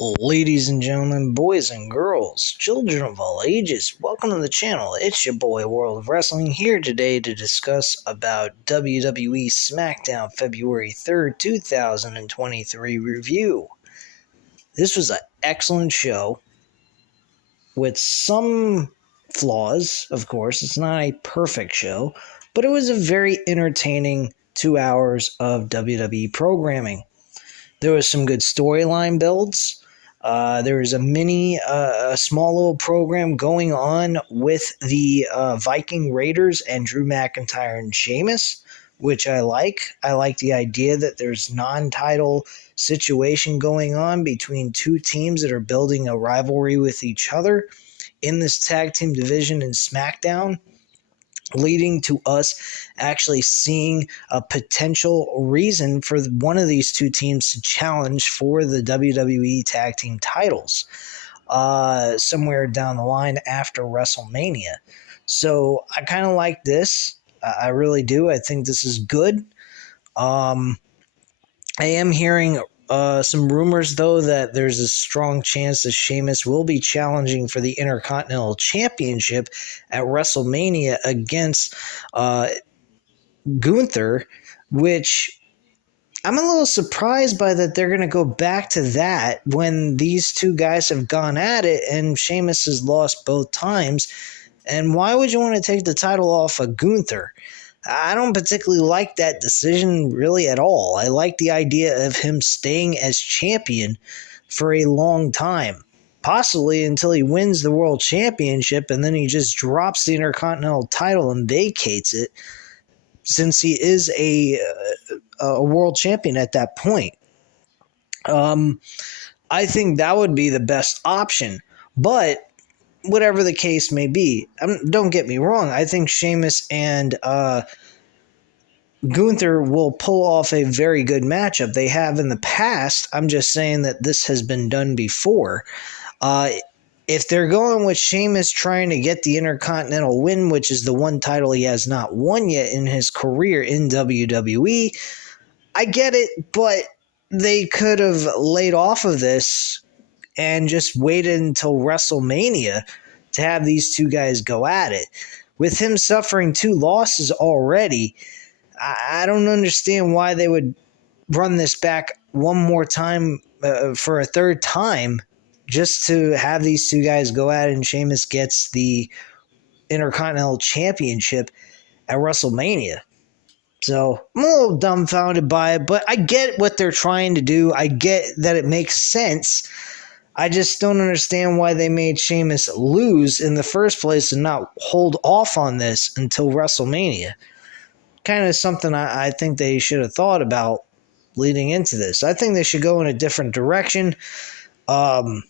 Ladies and gentlemen, boys and girls, children of all ages, welcome to the channel. It's your boy World of Wrestling here today to discuss about WWE Smackdown February 3rd, 2023 review. This was an excellent show with some flaws, of course. It's not a perfect show, but it was a very entertaining 2 hours of WWE programming. There was some good storyline builds. There was a small little program going on with the Viking Raiders and Drew McIntyre and Sheamus, which I like. I like the idea that there's non-title situation going on between two teams that are building a rivalry with each other in this tag team division in SmackDown, leading to us actually seeing a potential reason for one of these two teams to challenge for the WWE tag team titles somewhere down the line after WrestleMania. So I kind of like this. I really do. I think this is good. I am hearing some rumors, though, that there's a strong chance that Sheamus will be challenging for the Intercontinental Championship at WrestleMania against Gunther, which I'm a little surprised by that they're going to go back to that when these two guys have gone at it and Sheamus has lost both times. And why would you want to take the title off of Gunther? I don't particularly like that decision really at all. I like the idea of him staying as champion for a long time, possibly until he wins the world championship and then he just drops the Intercontinental title and vacates it, since he is a world champion at that point. I think that would be the best option, but whatever the case may be, don't get me wrong, I think Sheamus and Gunther will pull off a very good matchup. They have in the past. I'm just saying that this has been done before. If they're going with Sheamus trying to get the Intercontinental win, which is the one title he has not won yet in his career in WWE, I get it, but they could have laid off of this and just waited until WrestleMania to have these two guys go at it. With him suffering 2 losses already, I don't understand why they would run this back one more time for a third time just to have these two guys go at it and Sheamus gets the Intercontinental Championship at WrestleMania. So I'm a little dumbfounded by it, but I get what they're trying to do. I get that it makes sense. I just don't understand why they made Sheamus lose in the first place and not hold off on this until WrestleMania. Kind of something I think they should have thought about leading into this. I think they should go in a different direction and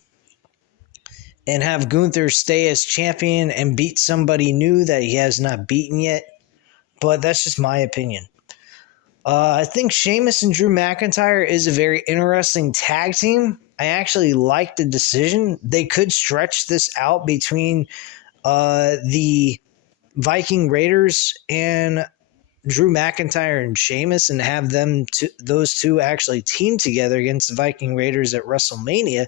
have Gunther stay as champion and beat somebody new that he has not beaten yet. But that's just my opinion. I think Sheamus and Drew McIntyre is a very interesting tag team. I actually like the decision. They could stretch this out between the Viking Raiders and Drew McIntyre and Sheamus and have those two actually team together against the Viking Raiders at WrestleMania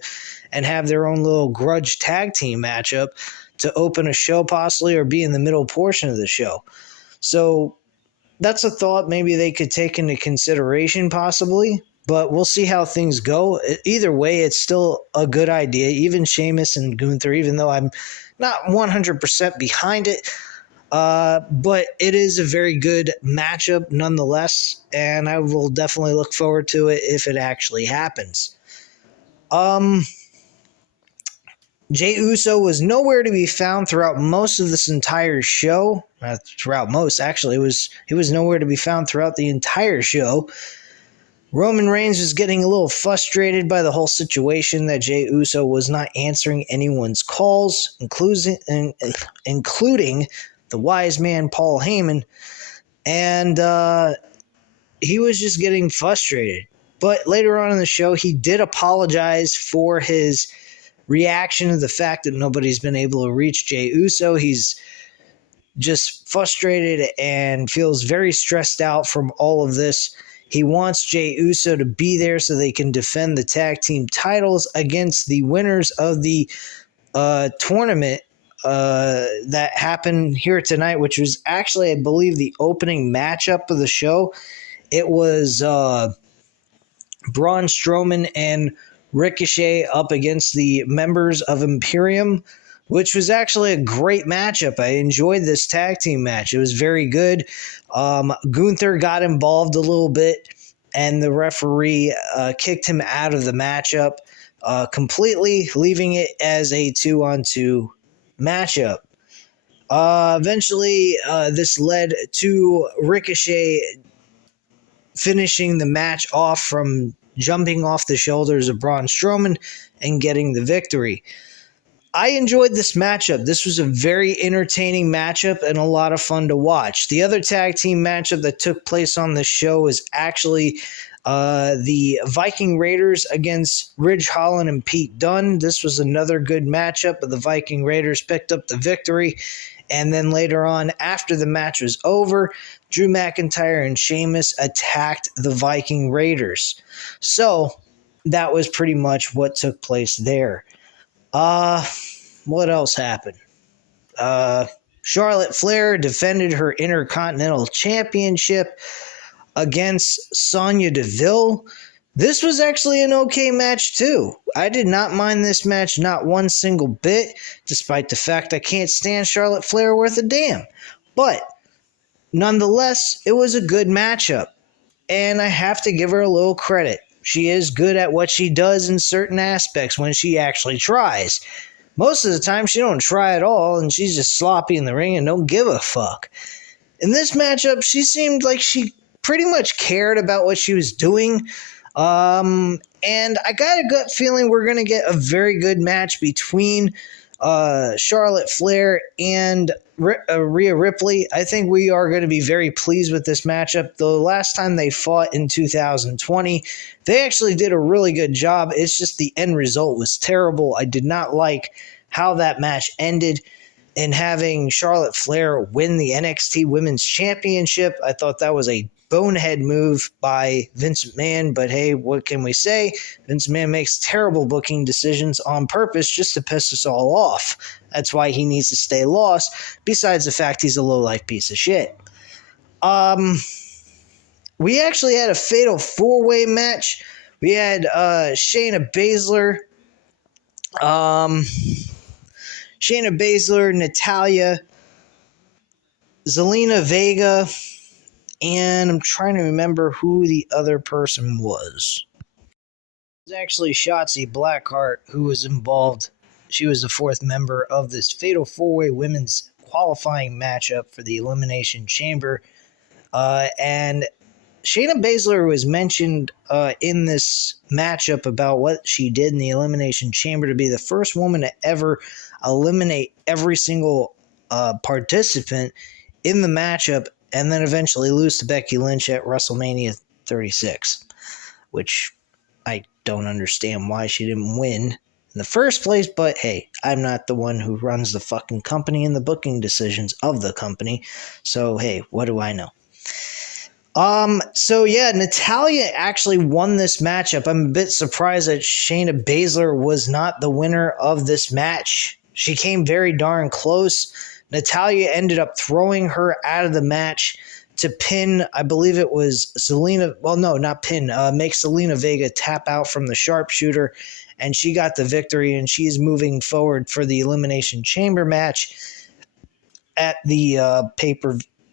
and have their own little grudge tag team matchup to open a show possibly or be in the middle portion of the show. So that's a thought maybe they could take into consideration possibly, but we'll see how things go. Either way, it's still a good idea. Even Sheamus and Gunther, even though I'm not 100% behind it, but it is a very good matchup nonetheless, and I will definitely look forward to it if it actually happens. Jey Uso was nowhere to be found throughout most of this entire show. He was nowhere to be found throughout the entire show. Roman Reigns was getting a little frustrated by the whole situation that Jey Uso was not answering anyone's calls, including the wise man Paul Heyman, and he was just getting frustrated. But later on in the show, he did apologize for his reaction to the fact that nobody's been able to reach Jey Uso. He's just frustrated and feels very stressed out from all of this. He wants Jey Uso to be there so they can defend the tag team titles against the winners of the tournament that happened here tonight, which was actually, I believe, the opening matchup of the show. It was Braun Strowman and Ricochet up against the members of Imperium, which was actually a great matchup. I enjoyed this tag team match. It was very good. Gunther got involved a little bit, and the referee kicked him out of the matchup completely, leaving it as a 2-on-2 matchup. Eventually, this led to Ricochet finishing the match off from jumping off the shoulders of Braun Strowman and getting the victory. I enjoyed this matchup. This was a very entertaining matchup and a lot of fun to watch. The other tag team matchup that took place on the show was actually the Viking Raiders against Ridge Holland and Pete Dunne. This was another good matchup, but the Viking Raiders picked up the victory. And then later on, after the match was over, Drew McIntyre and Sheamus attacked the Viking Raiders. So that was pretty much what took place there. What else happened? Charlotte Flair defended her Intercontinental Championship against Sonya Deville. This was actually an okay match too. I did not mind this match not one single bit, despite the fact I can't stand Charlotte Flair worth a damn. But nonetheless, it was a good matchup, and I have to give her a little credit. She is good at what she does in certain aspects when she actually tries. Most of the time, she don't try at all, and she's just sloppy in the ring and don't give a fuck. In this matchup, she seemed like she pretty much cared about what she was doing. And I got a gut feeling we're going to get a very good match between Charlotte Flair and Rhea Ripley. I think we are going to be very pleased with this matchup. The last time they fought in 2020, they actually did a really good job. It's just the end result was terrible. I did not like how that match ended. And having Charlotte Flair win the NXT Women's Championship, I thought that was a bonehead move by Vince McMahon, but hey, what can we say? Vince McMahon makes terrible booking decisions on purpose just to piss us all off. That's why he needs to stay lost, besides the fact he's a low-life piece of shit. We actually had a fatal four-way match. We had Shayna Baszler, Natalya, Zelina Vega, and I'm trying to remember who the other person was. It was actually Shotzi Blackheart who was involved. She was the fourth member of this Fatal 4-Way Women's qualifying matchup for the Elimination Chamber. And Shayna Baszler was mentioned in this matchup about what she did in the Elimination Chamber to be the first woman to ever eliminate every single participant in the matchup and then eventually lose to Becky Lynch at WrestleMania 36, which I don't understand why she didn't win in the first place, but hey, I'm not the one who runs the fucking company and the booking decisions of the company, so hey, what do I know? So yeah, Natalya actually won this matchup. I'm a bit surprised that Shayna Baszler was not the winner of this match. She came very darn close. Natalya ended up throwing her out of the match to pin, I believe it was Zelina, well, no, not pin, make Zelina Vega tap out from the sharpshooter, and she got the victory, and she's moving forward for the Elimination Chamber match at the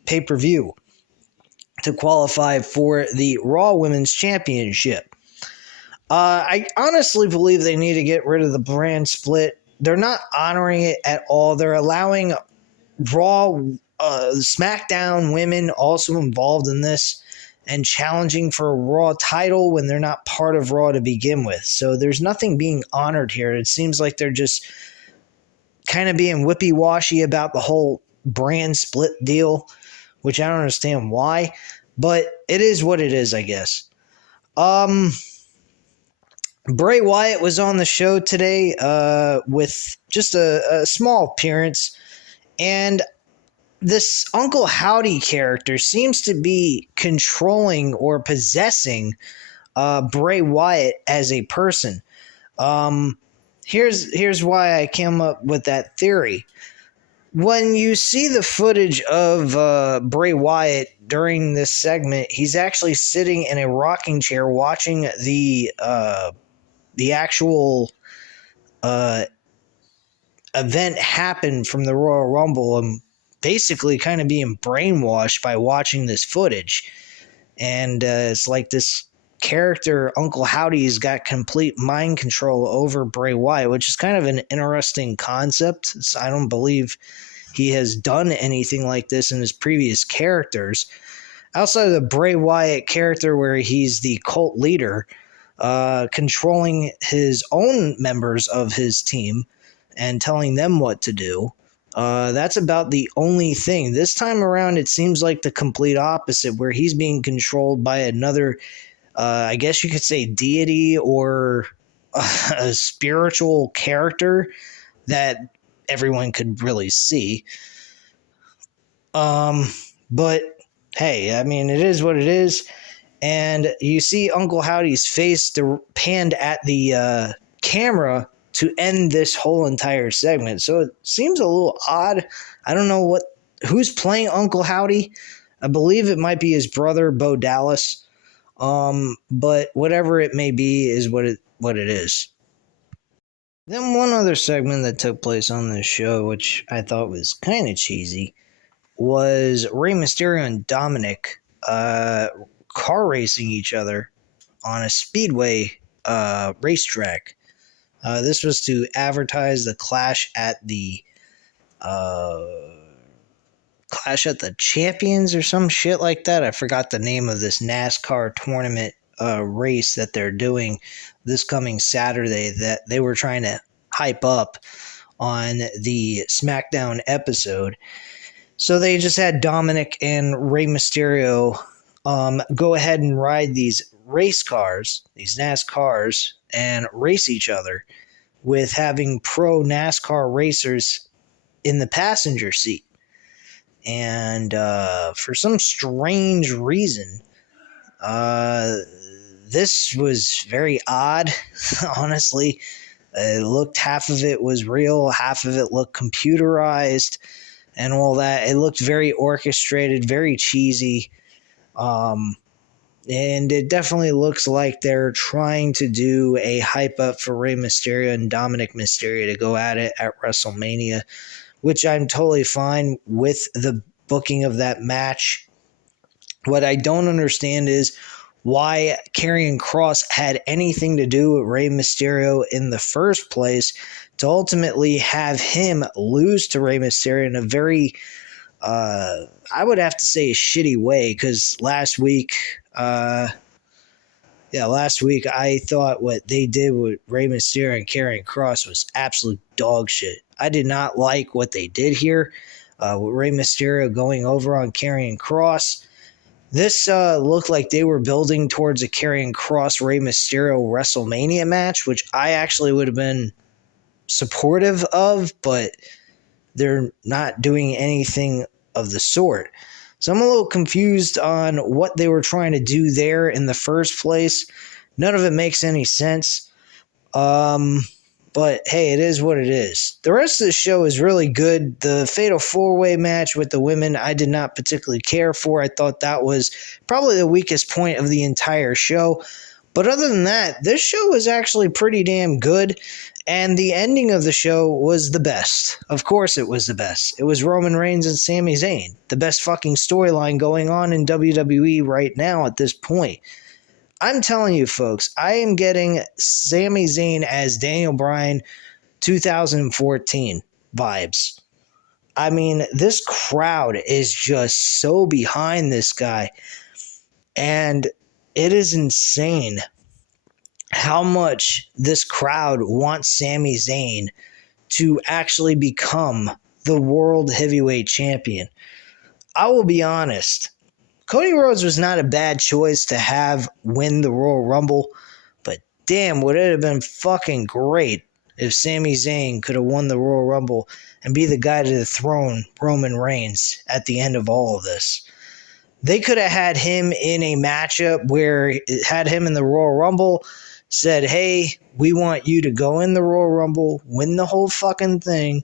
pay-per-view to qualify for the Raw Women's Championship. I honestly believe they need to get rid of the brand split. They're not honoring it at all. They're allowing Raw, SmackDown women also involved in this and challenging for a Raw title when they're not part of Raw to begin with. So there's nothing being honored here. It seems like they're just kind of being whippy-washy about the whole brand split deal, which I don't understand why, but it is what it is, I guess. Bray Wyatt was on the show today with just a small appearance, and this Uncle Howdy character seems to be controlling or possessing Bray Wyatt as a person. Um, here's why I came up with that theory. When you see the footage of Bray Wyatt during this segment, he's actually sitting in a rocking chair watching the actual uh, event happen from the Royal Rumble, and basically kind of being brainwashed by watching this footage. And it's like this character, Uncle Howdy's got complete mind control over Bray Wyatt, which is kind of an interesting concept. I don't believe he has done anything like this in his previous characters. Outside of the Bray Wyatt character where he's the cult leader, controlling his own members of his team and telling them what to do. That's about the only thing. This time around, it seems like the complete opposite, where he's being controlled by another, I guess you could say, deity or a spiritual character that everyone could really see. But hey, I mean, it is what it is. And you see Uncle Howdy's face panned at the camera to end this whole entire segment. So it seems a little odd. I don't know who's playing Uncle Howdy. I believe it might be his brother, Bo Dallas. But whatever it may be is what it is. Then one other segment that took place on this show, which I thought was kind of cheesy, was Rey Mysterio and Dominic car racing each other on a speedway racetrack. This was to advertise the Clash at the Champions or some shit like that. I forgot the name of this NASCAR tournament race that they're doing this coming Saturday that they were trying to hype up on the Smackdown episode. So they just had Dominic and Rey Mysterio go ahead and ride these race cars, these NASCARs, and race each other with having pro NASCAR racers in the passenger seat. And for some strange reason, this was very odd, honestly. It looked, half of it was real, half of it looked computerized and all that. It looked very orchestrated, very cheesy. And it definitely looks like they're trying to do a hype up for Rey Mysterio and Dominic Mysterio to go at it at WrestleMania, which I'm totally fine with the booking of that match. What I don't understand is why Karrion Kross had anything to do with Rey Mysterio in the first place to ultimately have him lose to Rey Mysterio in a very, I would have to say, a shitty way, because last week I thought what they did with Rey Mysterio and Karrion Kross was absolute dog shit. I did not like what they did here with Rey Mysterio going over on Karrion Kross. This looked like they were building towards a Karrion Kross Rey Mysterio WrestleMania match, which I actually would have been supportive of, but they're not doing anything of the sort. So I'm a little confused on what they were trying to do there in the first place. None of it makes any sense. But hey, it is what it is. The rest of the show is really good. The Fatal 4-Way match with the women, I did not particularly care for. I thought that was probably the weakest point of the entire show. But other than that, this show was actually pretty damn good. And the ending of the show was the best. Of course it was the best. It was Roman Reigns and Sami Zayn. The best fucking storyline going on in WWE right now at this point. I'm telling you, folks, I am getting Sami Zayn as Daniel Bryan 2014 vibes. I mean, this crowd is just so behind this guy. And it is insane how much this crowd wants Sami Zayn to actually become the world heavyweight champion. I will be honest. Cody Rhodes was not a bad choice to have win the Royal Rumble, but damn, would it have been fucking great if Sami Zayn could have won the Royal Rumble and be the guy to dethrone Roman Reigns at the end of all of this. They could have had him in a matchup where it had him in the Royal Rumble, said, hey, we want you to go in the Royal Rumble, win the whole fucking thing,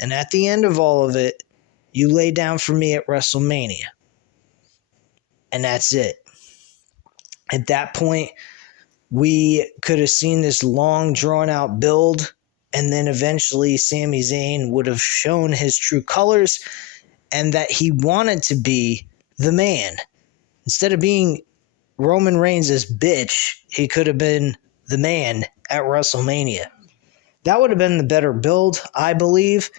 and at the end of all of it, you lay down for me at WrestleMania. And that's it. At that point, we could have seen this long, drawn-out build, and then eventually Sami Zayn would have shown his true colors and that he wanted to be the man. Instead of being Roman Reigns' bitch, he could have been the man at WrestleMania. That would have been the better build, I believe.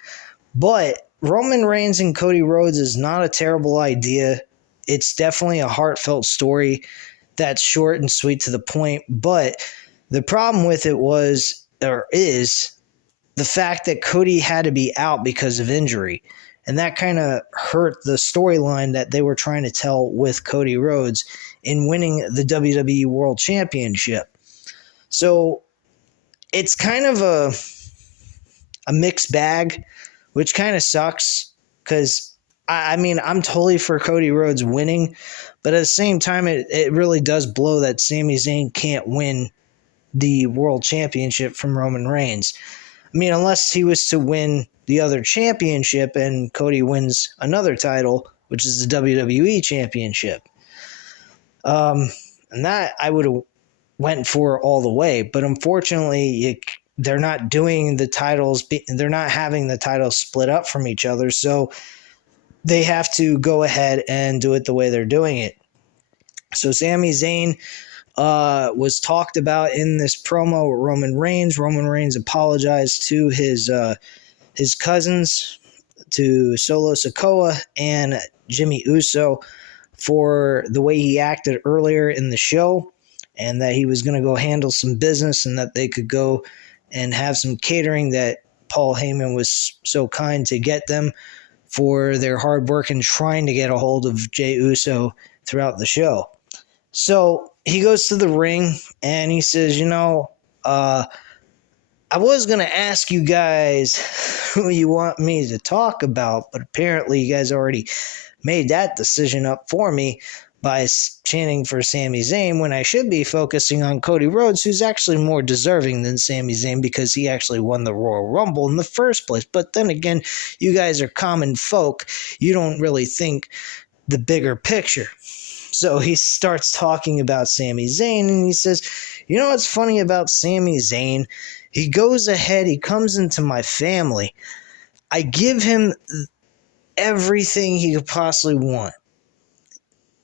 But Roman Reigns and Cody Rhodes is not a terrible idea. It's definitely a heartfelt story that's short and sweet to the point. But the problem with it is the fact that Cody had to be out because of injury. And that kind of hurt the storyline that they were trying to tell with Cody Rhodes in winning the WWE World Championship. So it's kind of a mixed bag, which kind of sucks because, I mean, I'm totally for Cody Rhodes winning, but at the same time, it really does blow that Sami Zayn can't win the World Championship from Roman Reigns. I mean, unless he was to win the other championship and Cody wins another title, which is the WWE Championship. And that I would have went for all the way. But unfortunately, they're not doing the titles. They're not having the titles split up from each other. So they have to go ahead and do it the way they're doing it. So Sami Zayn was talked about in this promo with Roman Reigns. Roman Reigns apologized to his cousins, to Solo Sikoa and Jimmy Uso, for the way he acted earlier in the show, and that he was going to go handle some business and that they could go and have some catering that Paul Heyman was so kind to get them for their hard work in trying to get a hold of Jey Uso throughout the show. So he goes to the ring and he says, I was going to ask you guys who you want me to talk about, but apparently you guys already made that decision up for me by chanting for Sami Zayn when I should be focusing on Cody Rhodes, who's actually more deserving than Sami Zayn because he actually won the Royal Rumble in the first place. But then again, you guys are common folk. You don't really think the bigger picture. So he starts talking about Sami Zayn and he says, you know what's funny about Sami Zayn? He goes ahead, he comes into my family. I give him everything he could possibly want.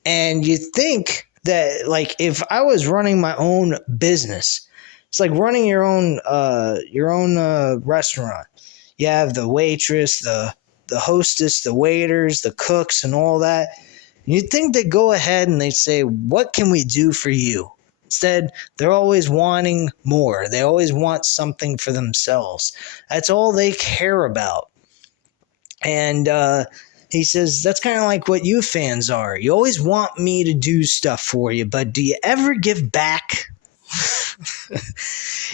And you think that, like, if I was running my own business, it's like running your own restaurant. You have the waitress, the hostess, the waiters, the cooks, and all that. You'd think they'd go ahead and they'd say, what can we do for you? Instead, they're always wanting more. They always want something for themselves. That's all they care about. And he says, that's kind of like what you fans are. You always want me to do stuff for you, but do you ever give back?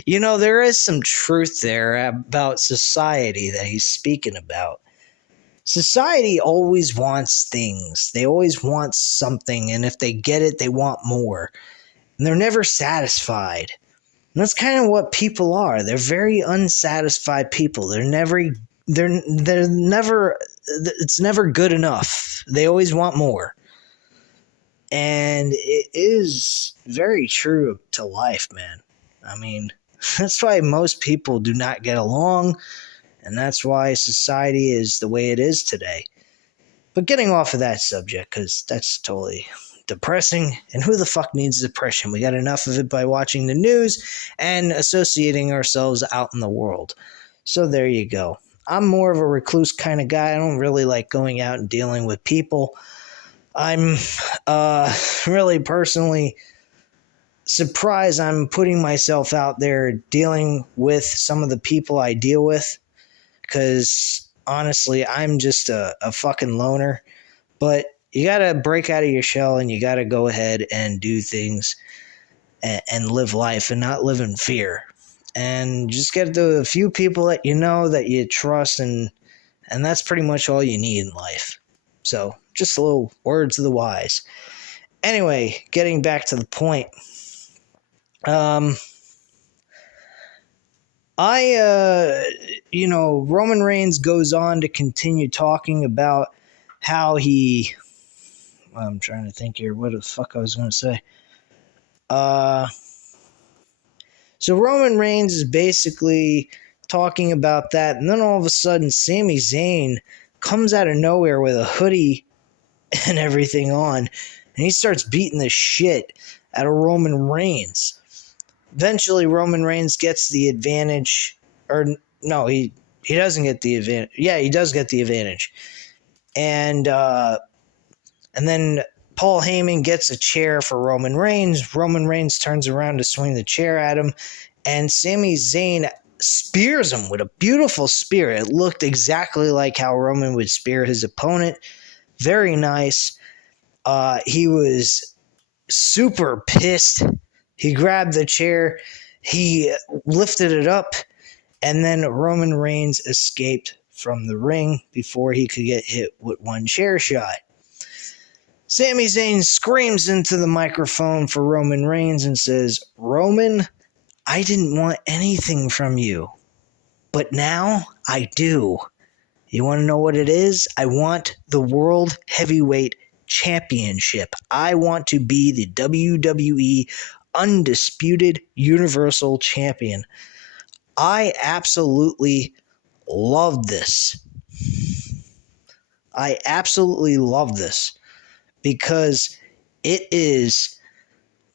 There is some truth there about society that he's speaking about. Society always wants things. They always want something, and if they get it, they want more. And they're never satisfied. And that's kind of what people are. They're very unsatisfied people. They're never it's never good enough. They always want more. And it is very true to life, man. I mean, that's why most people do not get along, and that's why society is the way it is today. But getting off of that subject, because that's totally depressing, and who the fuck needs depression? We got enough of it by watching the news and associating ourselves out in the world. So there you go. I'm more of a recluse kind of guy. I don't really like going out and dealing with people. I'm really personally surprised I'm putting myself out there dealing with some of the people I deal with, because honestly, I'm just a fucking loner. But you got to break out of your shell and you got to go ahead and do things and live life and not live in fear. and just get the few people that you know that you trust, and that's pretty much all you need in life. So, just a little words of the wise. Anyway, getting back to the point. Roman Reigns goes on to continue talking about how he. I'm trying to think here. What the fuck I was going to say. So Roman Reigns is basically talking about that, and then all of a sudden, Sami Zayn comes out of nowhere with a hoodie and everything on, and he starts beating the shit out of Roman Reigns. Eventually, Roman Reigns gets the advantage, or no, he doesn't get the advantage. Yeah, he does get the advantage, and then Paul Heyman gets a chair for Roman Reigns. Roman Reigns turns around to swing the chair at him, and Sami Zayn spears him with a beautiful spear. It looked exactly like how Roman would spear his opponent. Very nice. He was super pissed. He grabbed the chair, he lifted it up, and then Roman Reigns escaped from the ring before he could get hit with one chair shot. Sami Zayn screams into the microphone for Roman Reigns and says, "Roman, I didn't want anything from you, but now I do. You want to know what it is? I want the World Heavyweight Championship. I want to be the WWE Undisputed Universal Champion." I absolutely love this. I absolutely love this because it is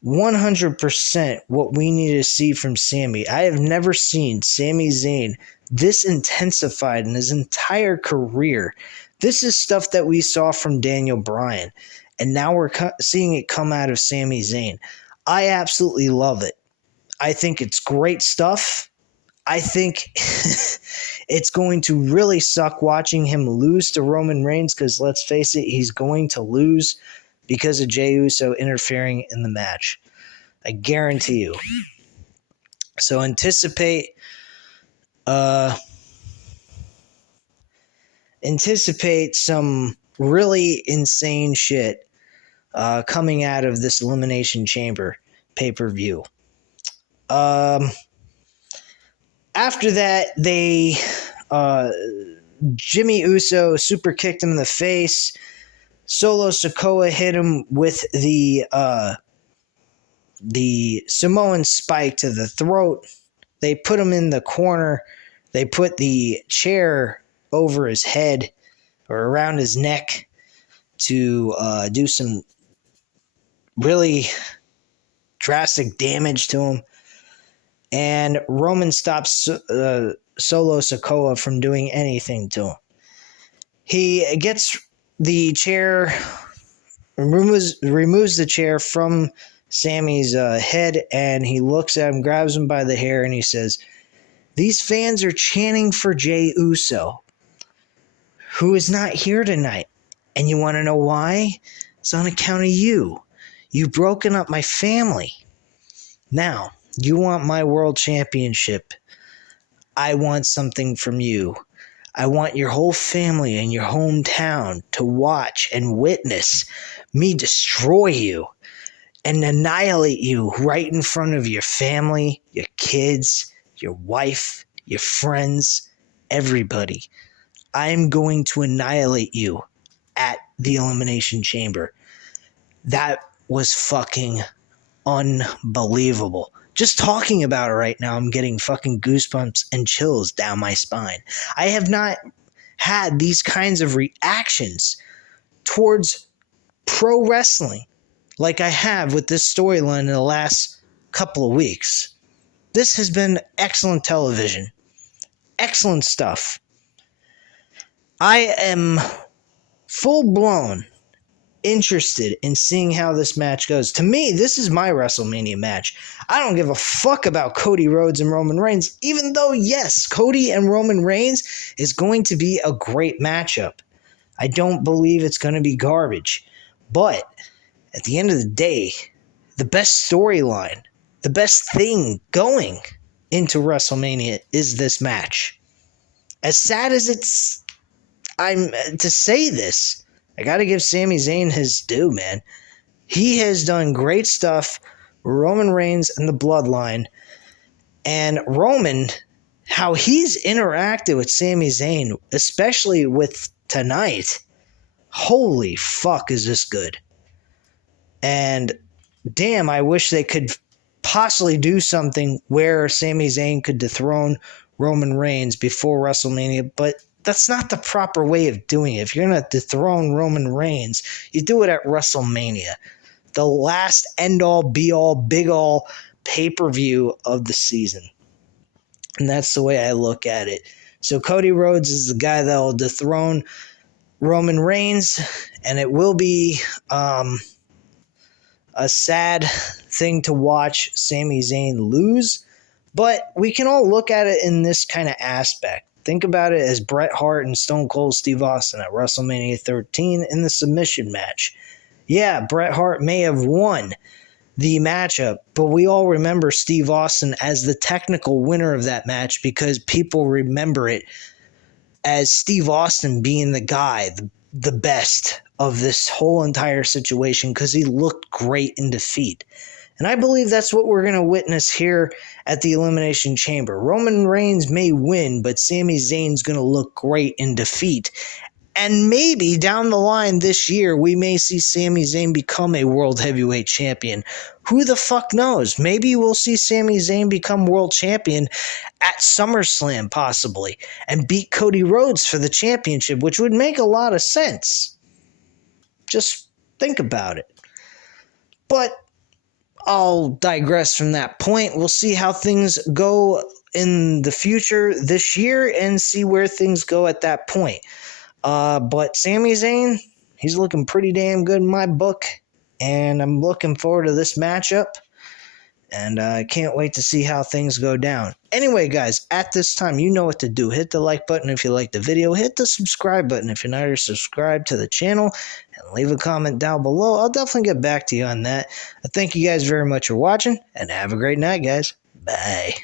100% what we need to see from Sami. I have never seen Sami Zayn this intensified in his entire career. This is stuff that we saw from Daniel Bryan, and now we're seeing it come out of Sami Zayn. I absolutely love it. I think it's great stuff. I think it's going to really suck watching him lose to Roman Reigns because, let's face it, he's going to lose because of Jey Uso interfering in the match. I guarantee you. So anticipate some really insane shit coming out of this Elimination Chamber pay-per-view. After that, Jimmy Uso super kicked him in the face. Solo Sikoa hit him with the Samoan spike to the throat. They put him in the corner. They put the chair over his head or around his neck to do some really drastic damage to him. And Roman stops Solo Sikoa from doing anything to him. He gets the chair, removes the chair from Sammy's head, and he looks at him, grabs him by the hair, and he says, "These fans are chanting for Jey Uso, who is not here tonight. And you want to know why? It's on account of you. You've broken up my family. Now, you want my world championship. I want something from you. I want your whole family and your hometown to watch and witness me destroy you and annihilate you right in front of your family, your kids, your wife, your friends, everybody. I'm going to annihilate you at the Elimination Chamber." That was fucking unbelievable. Just talking about it right now, I'm getting fucking goosebumps and chills down my spine. I have not had these kinds of reactions towards pro wrestling like I have with this storyline in the last couple of weeks. This has been excellent television. Excellent stuff. I am full-blown interested in seeing how this match goes. To me, this is my WrestleMania match. I don't give a fuck about Cody Rhodes and Roman Reigns, even though, yes, Cody and Roman Reigns is going to be a great matchup. I don't believe it's going to be garbage. But at the end of the day, the best storyline, the best thing going into WrestleMania is this match. As sad as I'm to say this, I got to give Sami Zayn his due, man. He has done great stuff. Roman Reigns and the Bloodline. And Roman, how he's interacted with Sami Zayn, especially with tonight, holy fuck is this good. And damn, I wish they could possibly do something where Sami Zayn could dethrone Roman Reigns before WrestleMania, but that's not the proper way of doing it. If you're going to dethrone Roman Reigns, you do it at WrestleMania, the last end-all, be-all, big-all pay-per-view of the season. And that's the way I look at it. So Cody Rhodes is the guy that will dethrone Roman Reigns, and it will be a sad thing to watch Sami Zayn lose, but we can all look at it in this kind of aspect. Think about it as Bret Hart and Stone Cold Steve Austin at WrestleMania 13 in the submission match. Yeah, Bret Hart may have won the matchup, but we all remember Steve Austin as the technical winner of that match because people remember it as Steve Austin being the guy, the best of this whole entire situation because he looked great in defeat. And I believe that's what we're going to witness here at the Elimination Chamber. Roman Reigns may win, but Sami Zayn's going to look great in defeat. And maybe down the line this year, we may see Sami Zayn become a World Heavyweight Champion. Who the fuck knows? Maybe we'll see Sami Zayn become World Champion at SummerSlam, possibly, and beat Cody Rhodes for the championship, which would make a lot of sense. Just think about it. But I'll digress from that point. We'll see how things go in the future this year and see where things go at that point. But Sami Zayn, he's looking pretty damn good in my book, and I'm looking forward to this matchup, and I can't wait to see how things go down. Anyway, guys, at this time, you know what to do. Hit the like button if you like the video. Hit the subscribe button if you're not already subscribed to the channel, and leave a comment down below. I'll definitely get back to you on that. I thank you guys very much for watching, and have a great night, guys. Bye.